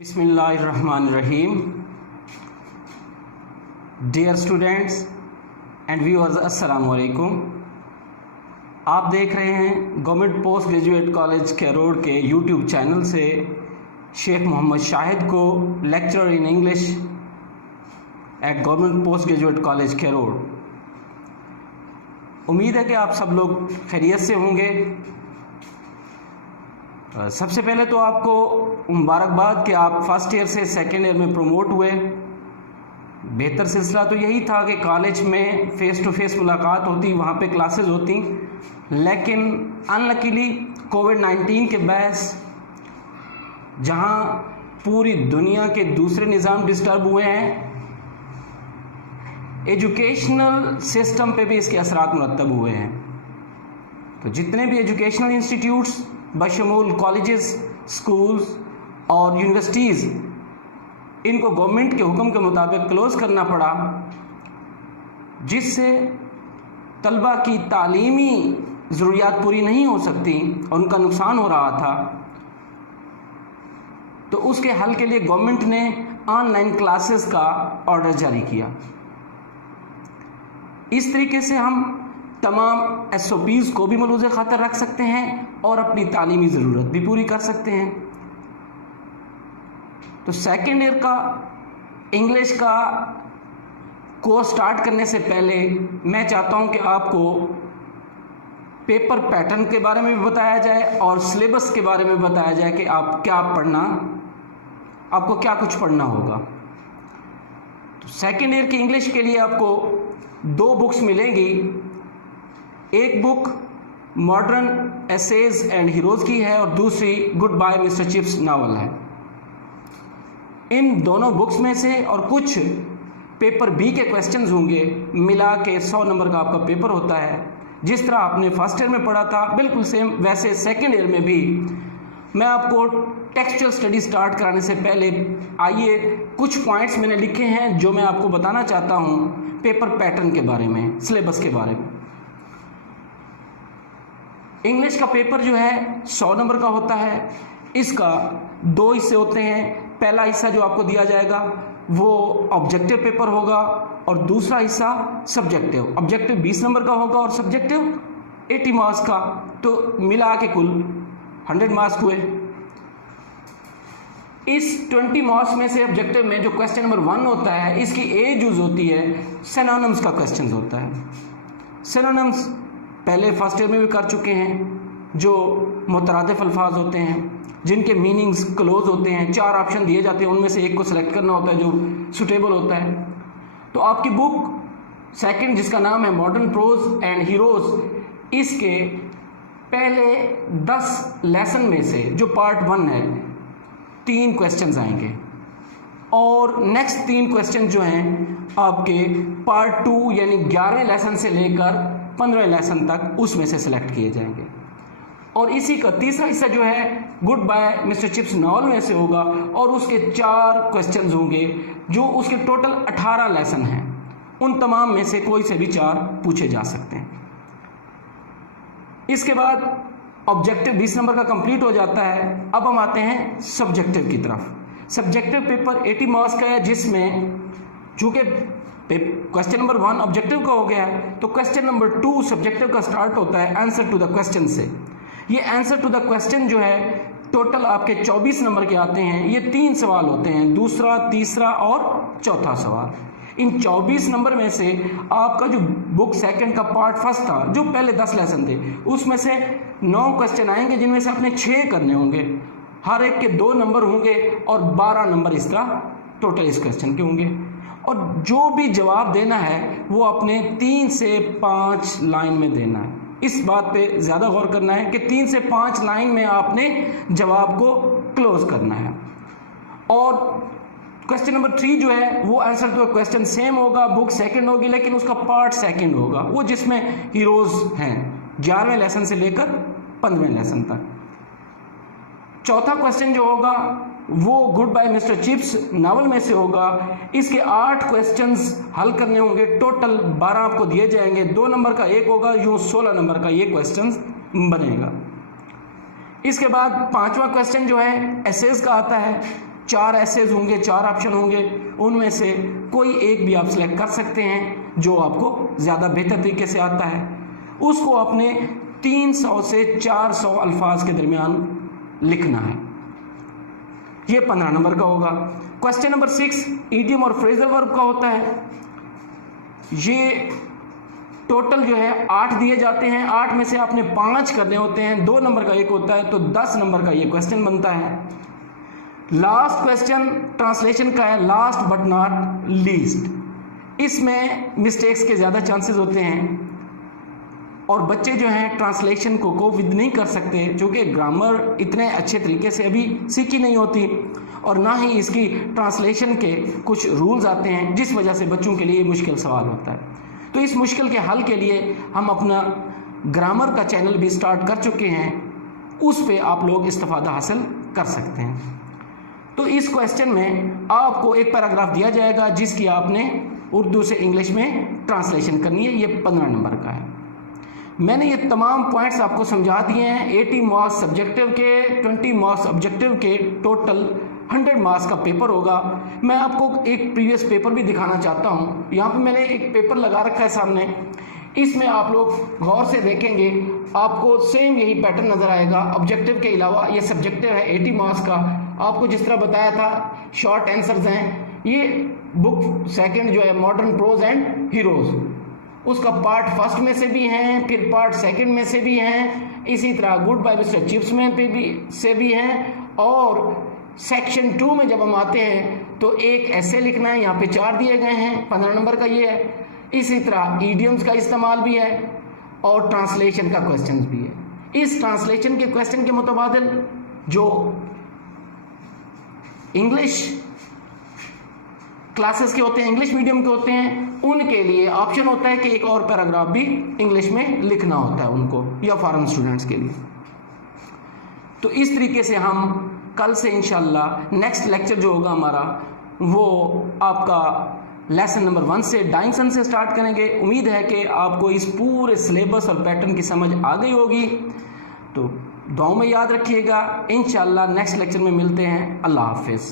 बिस्मिल्लाहिर्रहमानिर्रहीम। Dear students and viewers, अस्सलाम वालेकुम। आप देख रहे हैं government post graduate college Kairod के यूट्यूब चैनल से शेख मोहम्मद शाहिद को lecturer in English at government post graduate college Kairod. उम्मीद है कि आप सब लोग खैरियत से होंगे। सबसे पहले तो आपको मुबारकबाद कि आप फर्स्ट ईयर से सेकेंड ईयर में प्रमोट हुए। बेहतर सिलसिला तो यही था कि कॉलेज में फ़ेस टू फेस मुलाकात होती, वहाँ पे क्लासेस होती, लेकिन अनलकीली कोविड-19 के बहस जहाँ पूरी दुनिया के दूसरे निज़ाम डिस्टर्ब हुए हैं, एजुकेशनल सिस्टम पे भी इसके असरात मुरतब हुए हैं। तो जितने भी एजुकेशनल इंस्टीट्यूट्स बशमूल कॉलेजेस, स्कूल्स और यूनिवर्सिटीज़, इनको गवर्नमेंट के हुक्म के मुताबिक क्लोज़ करना पड़ा, जिससे तलबा की तालीमी ज़रूरियात पूरी नहीं हो सकती और उनका नुकसान हो रहा था। तो उसके हल के लिए गवर्नमेंट ने ऑनलाइन क्लासेस का ऑर्डर जारी किया। इस तरीके से हम तमाम SOPs को भी मलूज़ ख़ातर रख सकते हैं और अपनी तालीमी ज़रूरत भी पूरी कर सकते हैं। तो सेकेंड ईयर का इंग्लिश का कोर्स स्टार्ट करने से पहले मैं चाहता हूं कि आपको पेपर पैटर्न के बारे में भी बताया जाए और सिलेबस के बारे में बताया जाए कि आप क्या पढ़ना, आपको क्या कुछ पढ़ना होगा। तो सेकेंड ईयर की इंग्लिश के लिए आपको 2 बुक्स मिलेंगी। एक book modern essays and heroes की है और दूसरी goodbye mister Chips novel है। इन दोनों बुक्स में से और कुछ पेपर बी के क्वेश्चंस होंगे, मिला के 100 नंबर का आपका पेपर होता है। जिस तरह आपने फर्स्ट ईयर में पढ़ा था बिल्कुल सेम वैसे सेकेंड ईयर में भी मैं आपको टेक्सचुअल स्टडी स्टार्ट कराने से पहले आइए कुछ पॉइंट्स मैंने लिखे हैं जो मैं आपको बताना चाहता हूँ पेपर पैटर्न के बारे में, सिलेबस के बारे में। इंग्लिश का पेपर जो है 100 नंबर का होता है। इसका 2 हिस्से होते हैं। पहला हिस्सा जो आपको दिया जाएगा वो ऑब्जेक्टिव पेपर होगा और दूसरा हिस्सा सब्जेक्टिव। ऑब्जेक्टिव 20 नंबर का होगा और सब्जेक्टिव 80 मार्क्स का। तो मिला के कुल 100 मार्क्स हुए। इस 20 मार्क्स में से ऑब्जेक्टिव में जो क्वेश्चन नंबर 1 होता है, इसकी एज यूज होती है, सिनोनिम्स का क्वेश्चन होता है। सिनोनिम्स पहले फर्स्ट ईयर में भी कर चुके हैं, जो मुतरादिफ अल्फाज होते हैं जिनके मीनिंग्स क्लोज होते हैं। 4 ऑप्शन दिए जाते हैं, उनमें से एक को सिलेक्ट करना होता है जो सुटेबल होता है। तो आपकी बुक सेकंड जिसका नाम है मॉडर्न प्रोज एंड हीरोज़, इसके पहले 10 लेसन में से जो पार्ट 1 है 3 क्वेश्चंस आएंगे और नेक्स्ट 3 क्वेश्चन जो हैं आपके पार्ट 2 यानी 11वें लेसन से लेकर 15वें लेसन तक उसमें से सिलेक्ट किए जाएंगे। और इसी का तीसरा हिस्सा जो है goodbye mister Chips novel में से होगा और उसके 4 क्वेश्चंस होंगे जो उसके टोटल 18 लेसन हैं। उन तमाम में से कोई से भी 4 पूछे जा सकते हैं। इसके बाद ऑब्जेक्टिव 20 नंबर का कंप्लीट हो जाता है। अब हम आते हैं सब्जेक्टिव की तरफ। सब्जेक्टिव पेपर 80 मार्क्स का है, जिसमें चूँकि क्वेश्चन नंबर 1 ऑब्जेक्टिव का हो गया है तो क्वेश्चन नंबर 2 सब्जेक्टिव का स्टार्ट होता है आंसर टू द क्वेश्चन से। ये आंसर टू द क्वेश्चन जो है टोटल आपके 24 नंबर के आते हैं। ये 3 सवाल होते हैं, दूसरा, तीसरा और चौथा सवाल। इन 24 नंबर में से आपका जो बुक सेकंड का पार्ट 1 था, जो पहले 10 लेसन थे, उसमें से 9 क्वेश्चन आएंगे जिनमें से आपने 6 करने होंगे। हर एक के 2 नंबर होंगे और 12 नंबर इसका टोटल इस क्वेश्चन के होंगे। और जो भी जवाब देना है वो अपने 3 से 5 लाइन में देना है। इस बात पे ज़्यादा गौर करना है कि 3 से 5 लाइन में आपने जवाब को क्लोज करना है। और क्वेश्चन नंबर 3 जो है वो आंसर टू क्वेश्चन सेम होगा, बुक सेकंड होगी लेकिन उसका पार्ट सेकंड होगा, वो जिसमें हीरोज़ हैं 11वें लेसन से लेकर 15वें लेसन तक। चौथा क्वेश्चन जो होगा वो goodbye mister Chips novel में से होगा। इसके 8 क्वेश्चंस हल करने होंगे, टोटल 12 आपको दिए जाएंगे। 2 नंबर का एक होगा, यूँ 16 नंबर का ये क्वेश्चन बनेगा। इसके बाद 5वां क्वेश्चन जो है एसेज का आता है। 4 एसेज होंगे, 4 ऑप्शन होंगे, उनमें से कोई एक भी आप सिलेक्ट कर सकते हैं जो आपको ज़्यादा बेहतर तरीके से आता है। उसको अपने 300 से 400 अल्फाज के दरमियान लिखना है। ये 15 नंबर का होगा। क्वेश्चन नंबर 6 इडियम और फ्रेजल वर्ब का होता है। ये टोटल जो है 8 दिए जाते हैं, 8 में से आपने 5 करने होते हैं, 2 नंबर का एक होता है, तो 10 नंबर का ये क्वेश्चन बनता है। लास्ट क्वेश्चन ट्रांसलेशन का है, लास्ट बट नॉट लीस्ट। इसमें मिस्टेक्स के ज़्यादा चांसेस होते हैं और बच्चे जो हैं ट्रांसलेशन को कोविड नहीं कर सकते, क्योंकि ग्रामर इतने अच्छे तरीके से अभी सीखी नहीं होती और ना ही इसकी ट्रांसलेशन के कुछ रूल्स आते हैं, जिस वजह से बच्चों के लिए मुश्किल सवाल होता है। तो इस मुश्किल के हल के लिए हम अपना ग्रामर का चैनल भी स्टार्ट कर चुके हैं, उस पे आप लोग इस्तेफादा हासिल कर सकते हैं। तो इस क्वेश्चन में आपको एक पैराग्राफ दिया जाएगा जिसकी आपने उर्दू से इंग्लिश में ट्रांसलेशन करनी है। ये 15 नंबर का है। मैंने ये तमाम पॉइंट्स आपको समझा दिए हैं। 80 मार्क्स सब्जेक्टिव के, 20 मार्क्स ऑब्जेक्टिव के, टोटल 100 मार्क्स का पेपर होगा। मैं आपको एक प्रीवियस पेपर भी दिखाना चाहता हूँ। यहाँ पे मैंने एक पेपर लगा रखा है सामने, इसमें आप लोग गौर से देखेंगे, आपको सेम यही पैटर्न नज़र आएगा। ऑब्जेक्टिव के अलावा ये सब्जेक्टिव है 80 मार्क्स का। आपको जिस तरह बताया था शॉर्ट आंसर्स हैं। ये बुक सेकंड जो है मॉडर्न प्रोज एंड हीरोज, उसका पार्ट फर्स्ट में से भी हैं, फिर पार्ट सेकंड में से भी हैं, इसी तरह गुड बाय मिस्टर चिप्स में से भी हैं। और सेक्शन 2 में जब हम आते हैं तो एक ऐसे लिखना है, यहाँ पे 4 दिए गए हैं, 15 नंबर का ये है। इसी तरह ईडियम्स का इस्तेमाल भी है और ट्रांसलेशन का क्वेश्चन भी है। इस ट्रांसलेशन के क्वेश्चन के मुताबिक जो इंग्लिश क्लासेस के होते हैं, इंग्लिश मीडियम के होते हैं, उनके लिए ऑप्शन होता है कि एक और पैराग्राफ भी इंग्लिश में लिखना होता है उनको, या फॉरेन स्टूडेंट्स के लिए। तो इस तरीके से हम कल से इंशाल्लाह नेक्स्ट लेक्चर जो होगा हमारा, वो आपका लेसन नंबर 1 से डाइंग सन से स्टार्ट करेंगे। उम्मीद है कि आपको इस पूरे सिलेबस और पैटर्न की समझ आ गई होगी। तो दुआओं में याद रखिएगा। इंशाल्लाह नेक्स्ट लेक्चर में मिलते हैं। अल्लाह हाफिज़।